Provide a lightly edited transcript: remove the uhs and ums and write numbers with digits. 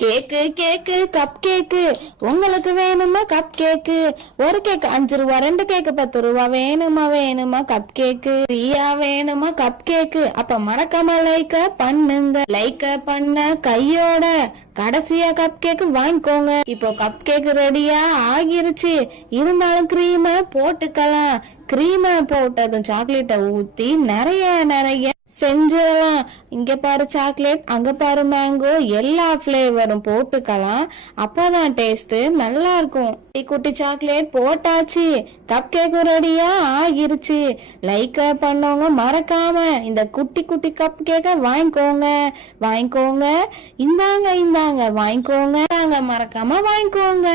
கேக்கு கேக்கு cup cake உங்களுக்கு வேணுமா cup cake? ஒரு கேக்கு 5 ரூபா, 2 கேக்கு 10 ரூபா. வேணுமா கப் கேக்கு? ஃப்ரீயா வேணுமா கப் கேக்கு? அப்ப மறக்காம லைக்க பண்ணுங்க. லைக்க பண்ண கையோட கடைசியா கப் கேக்கு வாங்கிக்கோங்க. இப்போ கப் கேக்கு ரெடியா ஆகிருச்சு. இருந்தாலும் கிரீமை போட்டுக்கலாம். கிரீமை போட்டதும் சாக்லேட்டை ஊத்தி நிறைய நிறைய செஞ்சிடலாம். இங்க பாரு சாக்லேட், அங்க பாரு மேங்கோ, எல்லா ஃபிளேவரும் போட்டுக்கலாம். அப்பதான் டேஸ்ட் நல்லா இருக்கும். குட்டி குட்டி சாக்லேட் போட்டாச்சு. கப் கேக்கும் ரெடியா ஆகிருச்சு. லைக் பண்ணவங்க மறக்காம இந்த குட்டி குட்டி கப் கேக்க வாங்கிக்கோங்க. இந்தாங்க வாங்கிக்கோங்க. மறக்காம வாங்கிக்கோங்க.